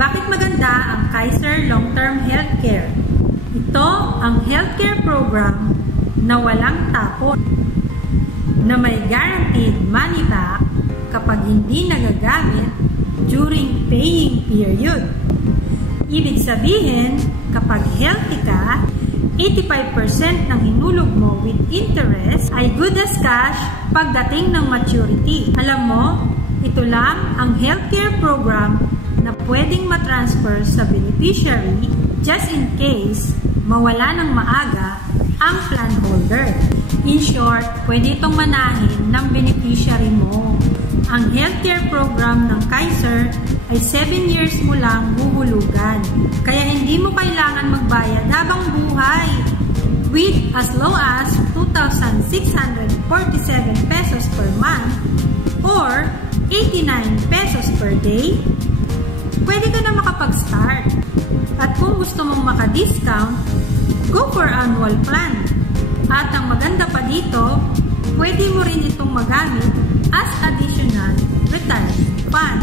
Bakit maganda ang Kaiser Long-Term Healthcare? Ito ang healthcare program na walang tapon, na may guaranteed money back kapag hindi nagagamit during paying period. Ibig sabihin, kapag healthy ka, 85% ng hinulog mo with interest ay good as cash pagdating ng maturity. Alam mo, ito lang ang healthcare program na pwedeng matransfer sa beneficiary just in case mawala ng maaga ang plan holder. In short, pwede itong manahin ng beneficiary mo. Ang healthcare program ng Kaiser ay 7 years mo lang huhulugan. Kaya hindi mo kailangan magbayad habang buhay. With as low as 2,647 pesos per month or 89 pesos per day, pwede ka na makapag-start. At kung gusto mong maka-discount, go for annual plan. At ang maganda pa dito, pwede mo rin itong magamit as additional retirement fund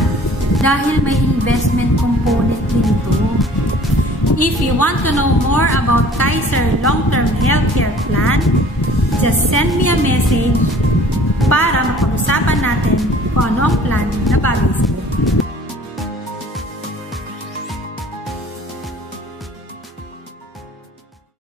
dahil may investment component din ito. If you want to know more about Kaiser Long-Term Healthcare Plan, just send me a message para mapag-usapan natin kung ano ang plan na bagay sa